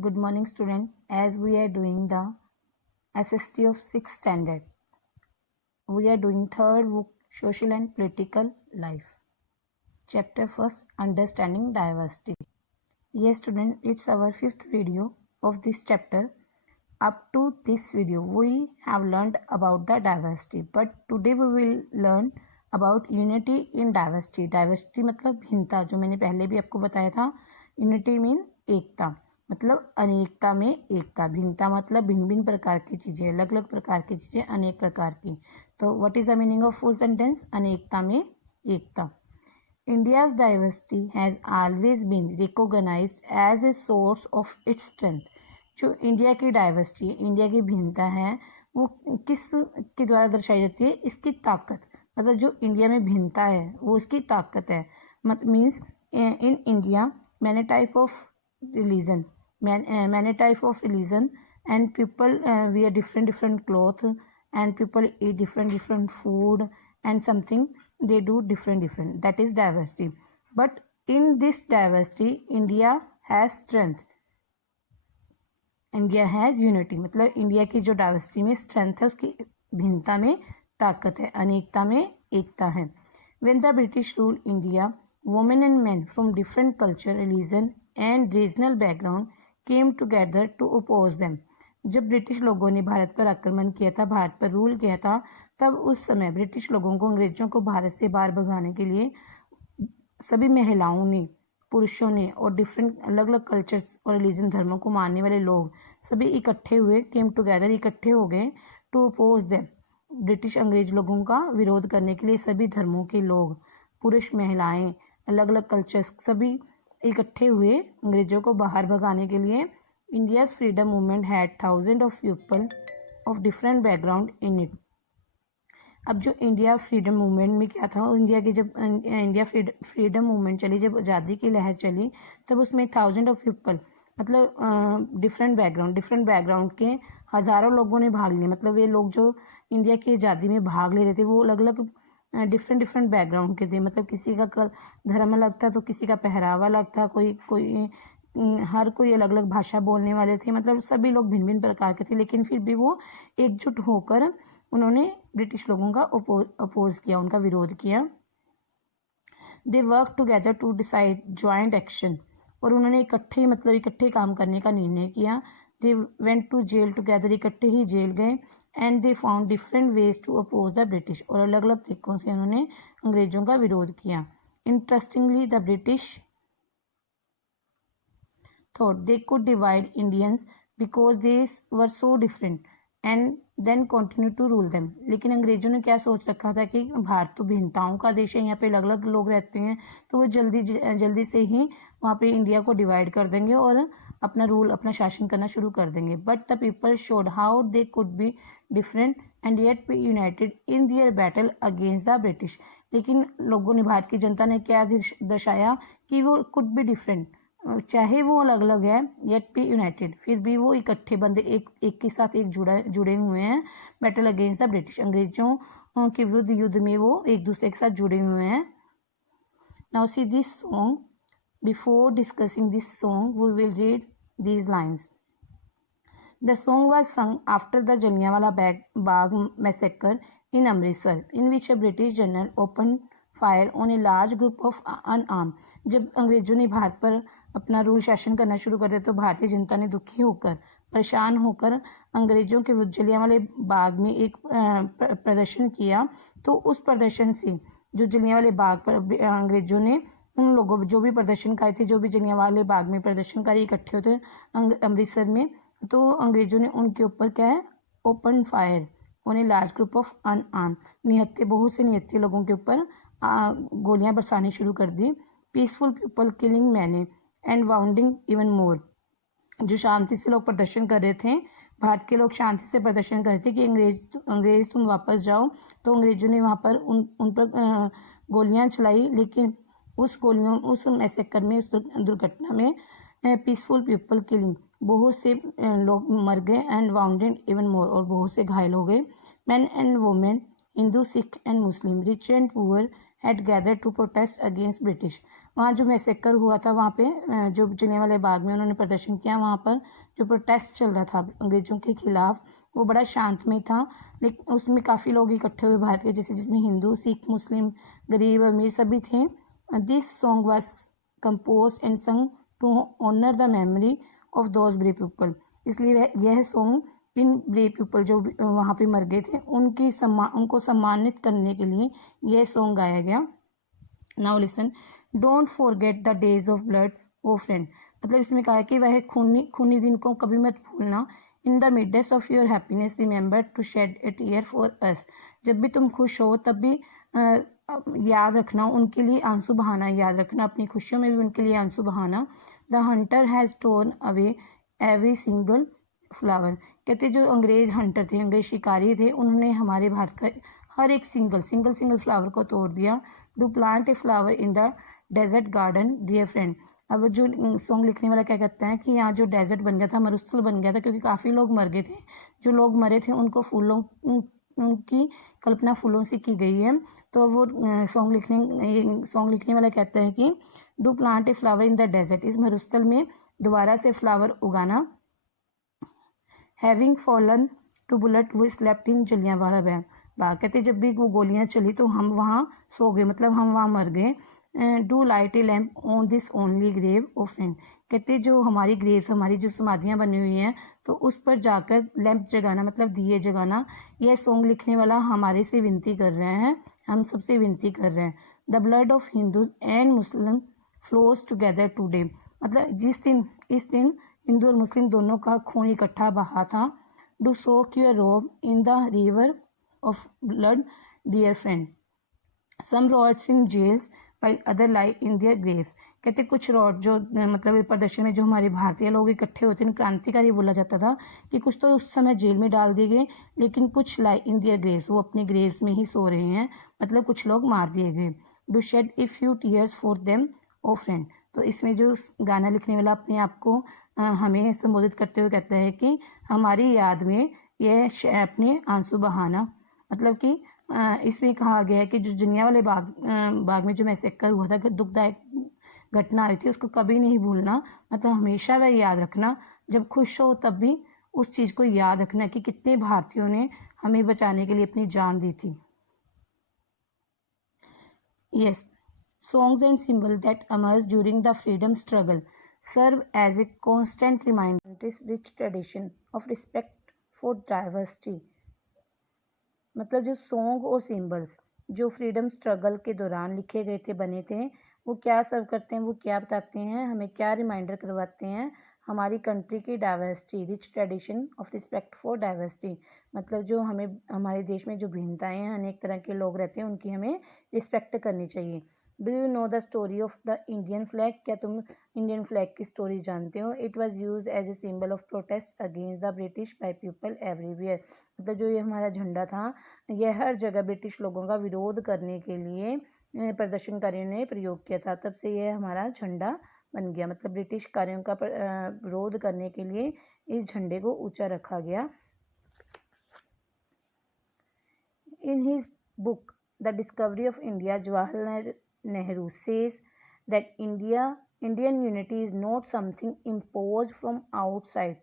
Good morning, student. As we are doing the SST of 6th standard, we are doing third book, Social and Political Life. Chapter 1st, Understanding Diversity. Yes, student, it's our 5th video of this chapter. Up to this video, we have learned about the diversity, but today we will learn about unity in diversity. Diversity मतलब भिन्नता, जो मैंने पहले भी आपको बताया था. Unity mean एकता, मतलब अनेकता में एकता. भिन्नता मतलब भिन्न भिन्न प्रकार की चीजें, अलग अलग प्रकार की चीजें, अनेक प्रकार की. तो what is the meaning of full sentence? अनेकता में एकता. India's diversity has always been recognized as a source of its strength. जो इंडिया की डाइवर्सिटी, इंडिया की भिन्नता है, वो किस के द्वारा दर्शाई जाती है? इसकी ताकत. मतलब जो इंडिया में भिन्नता है वो उसकी ताकत है. Means in India many type of religion, many type of religion and people wear different cloth and people eat different food and something they do different. That is diversity. But in this diversity, India has strength. India has unity, मतलब India की जो diversity में strength है, उसकी भिन्नता में ताकत है, अनेकता में एकता है. When the British rule India, women and men from different culture, religion and regional background came together to oppose them. जब ब्रिटिश लोगों ने भारत पर आक्रमण किया था, भारत पर रूल किया था, तब उस समय ब्रिटिश लोगों को, अंग्रेजों को भारत से बाहर भगाने के लिए सभी महिलाओं ने, पुरुषों ने और डिफरेंट अलग अलग कल्चर्स और रिलीजन, धर्मों को मानने वाले लोग सभी इकट्ठे हुए, केम टुगेदर, इकट्ठे हो गए, टू अपोज देम, ब्रिटिश अंग्रेज लोगों का विरोध करने के लिए. सभी धर्मों के लोग, पुरुष, महिलाएं, अलग अलग कल्चर्स, सभी इकट्ठे हुए अंग्रेजों को बाहर भगाने के लिए. India's freedom movement had thousand of people of different background in it. अब जो इंडिया फ्रीडम मूवमेंट में क्या था, इंडिया की जब इंडिया फ्रीडम मूवमेंट चली, जब आज़ादी की लहर चली, तब उसमें थाउजेंड ऑफ पीपल, मतलब डिफरेंट बैकग्राउंड के हज़ारों लोगों ने भाग लिया. मतलब ये लोग जो इंडिया की आज़ादी में भाग ले रहे थे, वो अलग अलग डिफरेंट बैकग्राउंड के थे. मतलब किसी का धर्म अलग था, तो किसी का पहरावा अलग था, कोई हर कोई अलग अलग भाषा बोलने वाले थे. मतलब सभी लोग भिन्न भिन्न प्रकार के थे, लेकिन फिर भी वो एकजुट होकर उन्होंने ब्रिटिश लोगों का अपोज किया, उनका विरोध किया. They work together to decide joint action, और उन्होंने इकट्ठे काम करने का निर्णय किया. They went to jail together, इकट्ठे ही जेल गए. And they found different ways to oppose the British, और अलग अलग तरीकों से उन्होंने अंग्रेजों का विरोध किया. Interestingly, the British thought they could divide Indians because they were so different and then continue to rule them. लेकिन अंग्रेजों ने क्या सोच रखा था कि भारत तो भिन्नताओं का देश है, यहाँ पे अलग अलग लोग रहते हैं, तो वो जल्दी से ही वहाँ पे इंडिया को डिवाइड कर देंगे और अपना शासन करना शुरू कर देंगे. But the people showed how they could be different and yet be united in their battle against the British. लेकिन लोगों ने, भारत की जनता ने क्या दर्शाया कि वो कुड बी डिफरेंट, चाहे वो अलग अलग है, येट बी यूनाइटेड, फिर भी वो इकट्ठे बंदे एक के साथ जुड़े हुए हैं. बैटल अगेंस्ट द ब्रिटिश, अंग्रेजों के विरुद्ध युद्ध में वो एक दूसरे के साथ जुड़े हुए हैं. Now see this song. Before discussing this song we will read these lines. The song was sung after the Jallianwala Bagh massacre in Amritsar, in which a British general open fire on a large group of unarmed. जब अंग्रेजों ने भारत पर अपना rule शासन करना शुरू कर दिया, तो भारतीय जनता ने दुखी होकर, परेशान होकर अंग्रेजों के विरुद्ध जलियांवाले बाग में एक प्रदर्शन किया. तो उस प्रदर्शन से, जो जलियांवाले बाग पर अंग्रेजों ने, उन लोगों, जो भी प्रदर्शनकारी थे, जो भी जलियांवाले बाग में प्रदर्शनकारी इकट्ठे होते अमृतसर में, तो अंग्रेजों ने उनके ऊपर क्या है, open fire on a large group of unarmoured, बहुत से निहत्थे लोगों के ऊपर गोलियां बरसानी शुरू कर दी. Peaceful people killing many and wounding even more. जो शांति से लोग प्रदर्शन कर रहे थे, भारत के लोग शांति से प्रदर्शन कर रहे थे कि अंग्रेज तुम वापस जाओ, तो अंग्रेजों ने वहाँ पर उन पर गोलियां चलाई. लेकिन उस मैसेकर में, उस दुर्घटना में, पीसफुल पीपल किलिंग, बहुत से लोग मर गए, एंड वाउंडेड इवन मोर, और बहुत से घायल हो गए. Man and women, Hindu, Sikh and Muslim, rich and poor, had gathered to protest against British. वहाँ जो मैसेकर हुआ था, वहाँ पे जो जलियांवाला बाग में उन्होंने प्रदर्शन किया, वहाँ पर जो प्रोटेस्ट चल रहा था अंग्रेज़ों के खिलाफ, वो बड़ा शांतमय था। लेकिन उसमें काफ़ी लोग इकट्ठे हुए भारत के, जैसे जिसमें हिंदू, सिख, मुस्लिम, गरीब, अमीर सभी थे। This song was compose and sung to honour the memory of those brave people. इसलिए यह सॉन्ग इन ब्रेव पीपल जो वहाँ पे मर गए थे उनको सम्मानित करने के लिए यह सॉन्ग गाया गया। Now listen, don't forget the days of blood o friend. मतलब इसमें कहा है कि वह खूनी दिन को कभी मत भूलना। In the midst of your happiness remember to shed a tear for us. जब भी तुम खुश हो तब भी याद रखना, उनके लिए आंसू बहाना याद रखना, अपनी खुशियों में भी उनके लिए आंसू बहाना। The Hunter has torn away every single flower. कहते जो अंग्रेज हंटर थे, अंग्रेज शिकारी थे, उन्होंने हमारे भारत का हर एक सिंगल फ्लावर को तोड़ दिया। Do plant a flower in the desert garden dear friend. अब जो सॉन्ग लिखने वाला क्या कहता है कि यहाँ जो डेजर्ट बन गया था, मरुस्थल बन गया था, क्योंकि काफ़ी लोग मर गए थे। जो लोग मरे थे उनको फूलों उनकी कल्पना फूलों से की गई है। तो वो सॉन्ग लिखने वाला कहता है कि do plant a flower in the desert, इस मरुस्थल में दोबारा से फ्लावर उगाना। Having fallen to bullet they slept in Jallianwala Bagh. कहते जब भी वो गोलियां चली तो हम वहाँ सो गए, मतलब हम वहाँ मर गए। Do light a lamp on this only grave o friend. कहते जो हमारी ग्रेव, हमारी जो समाधियाँ बनी हुई हैं, तो उस पर जाकर लैंप जगाना, मतलब दिए जगाना। यह सॉन्ग लिखने वाला हमारे से विनती कर रहे हैं, हम सबसे विनती कर रहे हैं। The blood of Hindus and Muslim flows together today. मतलब इस दिन हिंदू और मुस्लिम दोनों का खून इकट्ठा बहा था। Do soak your robe in the river of blood dear friend. Some rots in jails while other lie in their graves। कहते कुछ रॉड जो मतलब प्रदर्शन में जो हमारे भारतीय लोग इकट्ठे होते हैं, क्रांतिकारी बोला जाता था कि कुछ तो उस समय जेल में डाल दिए गए, लेकिन कुछ लाई इन देयर ग्रेव्स, वो अपने ग्रेव्स में ही सो रहे हैं, मतलब कुछ लोग मार दिए गए। Do shed a few tears for them o friend. तो इसमें जो गाना लिखने वाला अपने आप को हमें संबोधित करते हुए कहता है कि हमारी याद में यह अपने आंसू बहाना। मतलब कि इसमें कहा गया है कि जो जलियांवाला बाग में जो मैसेकर हुआ था, दुखदायक घटना आई थी, उसको कभी नहीं भूलना, मतलब हमेशा वह याद रखना। जब खुश हो तब भी उस चीज़ को याद रखना कि कितने भारतीयों ने हमें बचाने के लिए अपनी जान दी थी। Yes, songs and symbols that emerged during the freedom struggle serve as a constant reminder of this rich tradition of respect for diversity। मतलब जो सॉन्ग और सिंबल्स जो फ्रीडम स्ट्रगल के दौरान लिखे गए थे, बने थे, वो क्या सर्व करते हैं, वो क्या बताते हैं, हमें क्या रिमाइंडर करवाते हैं हमारी कंट्री की diversity, rich tradition of respect for diversity. मतलब जो हमें हमारे देश में जो भिन्नताएं हैं, अनेक तरह के लोग रहते हैं, उनकी हमें रिस्पेक्ट करनी चाहिए। Do you know the story of the Indian flag. क्या तुम इंडियन फ्लैग की स्टोरी जानते हो। It was use as a symbol of protest against the British by people everywhere. मतलब जो ये हमारा झंडा था, यह हर जगह ब्रिटिश लोगों का विरोध करने के लिए प्रदर्शनकारियों ने प्रयोग किया था। तब से यह हमारा झंडा बन गया, मतलब ब्रिटिश कार्यों का विरोध करने के लिए इस झंडे को ऊंचा रखा गया। In his book the discovery of India, Jawaharlal Nehru says that Indian unity is not something imposed from outside।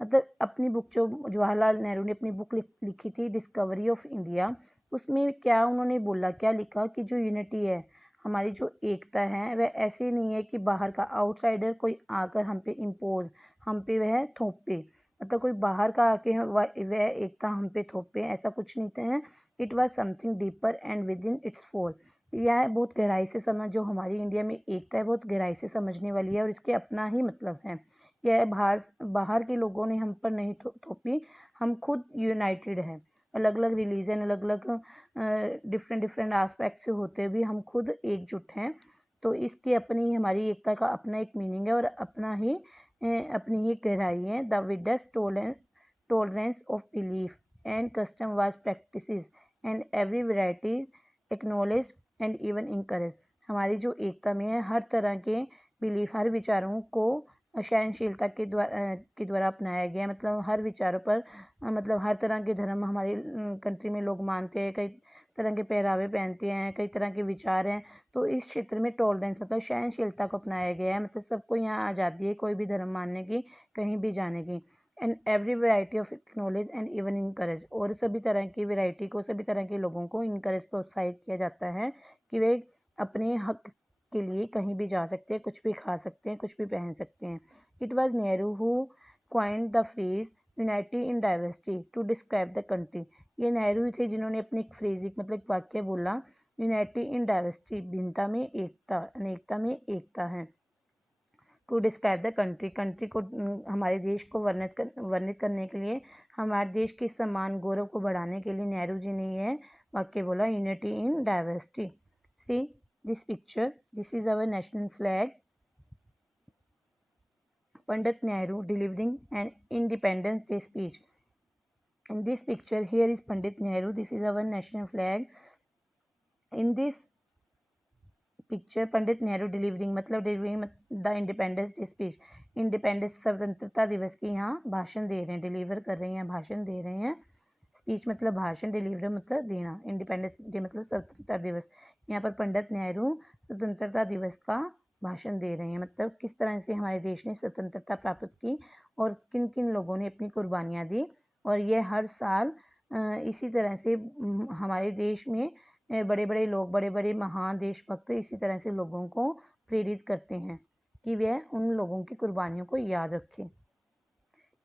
मतलब अपनी बुक जो जवाहरलाल नेहरू ने अपनी बुक लिखी थी डिस्कवरी ऑफ इंडिया, उसमें क्या उन्होंने बोला, क्या लिखा कि जो यूनिटी है, हमारी जो एकता है, वह ऐसी नहीं है कि बाहर का आउटसाइडर कोई आकर हम पे इम्पोज, हम पे वह थोपे। मतलब कोई बाहर का आके वह एकता हम पे थोपे, ऐसा कुछ नहीं था। It was something deeper and with in its four. यह बहुत गहराई से समझ, जो हमारी इंडिया में एकता है बहुत गहराई से समझने वाली है, और इसके अपना ही मतलब है। यह बाहर के लोगों ने हम पर नहीं थोपी, हम खुद यूनाइटेड हैं। अलग अलग रिलीजन, अलग अलग डिफरेंट एस्पेक्ट से होते भी हम खुद एकजुट हैं। तो इसकी अपनी, हमारी एकता का अपना एक मीनिंग है और अपनी ही गहराई है। The widest tolerance of belief and custom was practices and every variety acknowledge and even encourage. हमारी जो एकता में है, हर तरह के बिलीफ, हर विचारों को सहनशीलता के द्वारा अपनाया गया। मतलब हर विचारों पर, मतलब हर तरह के धर्म हमारी कंट्री में लोग मानते हैं। कई तरह के पहरावे पहनते हैं, कई तरह के विचार हैं। तो इस क्षेत्र में टॉलरेंस मतलब सहनशीलता को अपनाया गया है, मतलब सबको यहाँ आज़ादी है कोई भी धर्म मानने की, कहीं भी जाने की। And every variety of acknowledge and even encourage, और सभी तरह की वैरायटी को, सभी तरह के लोगों को इनकरेज प्रोत्साहित किया जाता है कि वे अपने हक के लिए कहीं भी जा सकते हैं, कुछ भी खा सकते हैं, कुछ भी पहन सकते हैं। It was Nehru who coined the phrase unity in diversity to describe the country. ये नेहरू ही थे जिन्होंने अपनी एक फ्रेज मतलब एक वाक्य बोला, यूनाइटी इन डाइवर्सिटी, भिन्नता में एकता, अनेकता में एकता है। To describe the country, country को हमारे देश को वर्णित करने के लिए, हमारे देश के सम्मान गौरव को बढ़ाने के लिए नेहरू जी ने यह वाक्य बोला, unity in diversity. See this picture, this is our national flag, Pandit Nehru delivering an Independence Day speech. In this picture, here is Pandit Nehru. This is our national flag. In this picture, Pandit Nehru delivering the Independence Day speech. Independence स्वतंत्रता दिवस की यहाँ भाषण दे रहे हैं, deliver कर रहे हैं, भाषण दे रहे हैं। स्पीच मतलब भाषण, डिलीवर मतलब देना, इंडिपेंडेंस डे मतलब स्वतंत्रता दिवस। यहाँ पर पंडित नेहरू स्वतंत्रता दिवस का भाषण दे रहे हैं, मतलब किस तरह से हमारे देश ने स्वतंत्रता प्राप्त की और किन किन लोगों ने अपनी कुर्बानियाँ दी। और ये हर साल इसी तरह से हमारे देश में बड़े बड़े लोग, बड़े बड़े महान देशभक्त इसी तरह से लोगों को प्रेरित करते हैं कि वे उन लोगों की कुर्बानियों को याद रखें।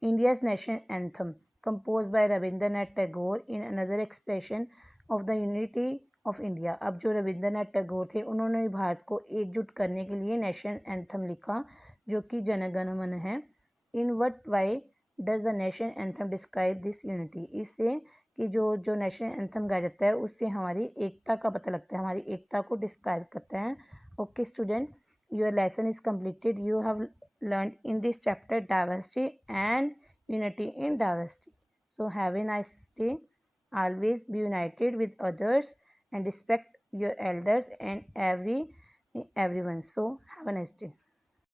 India's national anthem compose bye Rabindranath Tagore in another expression of the unity of India. अब जो रविंद्रनाथ टैगोर थे उन्होंने भारत को एकजुट करने के लिए नेशनल एंथम लिखा जो कि जनगण मन है। In what why does the national anthem describe this unity, इससे कि जो नेशनल एंथम गाया जाता है उससे हमारी एकता का पता लगता है, हमारी एकता को डिस्क्राइब करता है। Okay student, your lesson is completed. You have learned in this chapter diversity and unity in diversity. So have a nice day. Always be united with others and respect your elders and everyone. So have a nice day.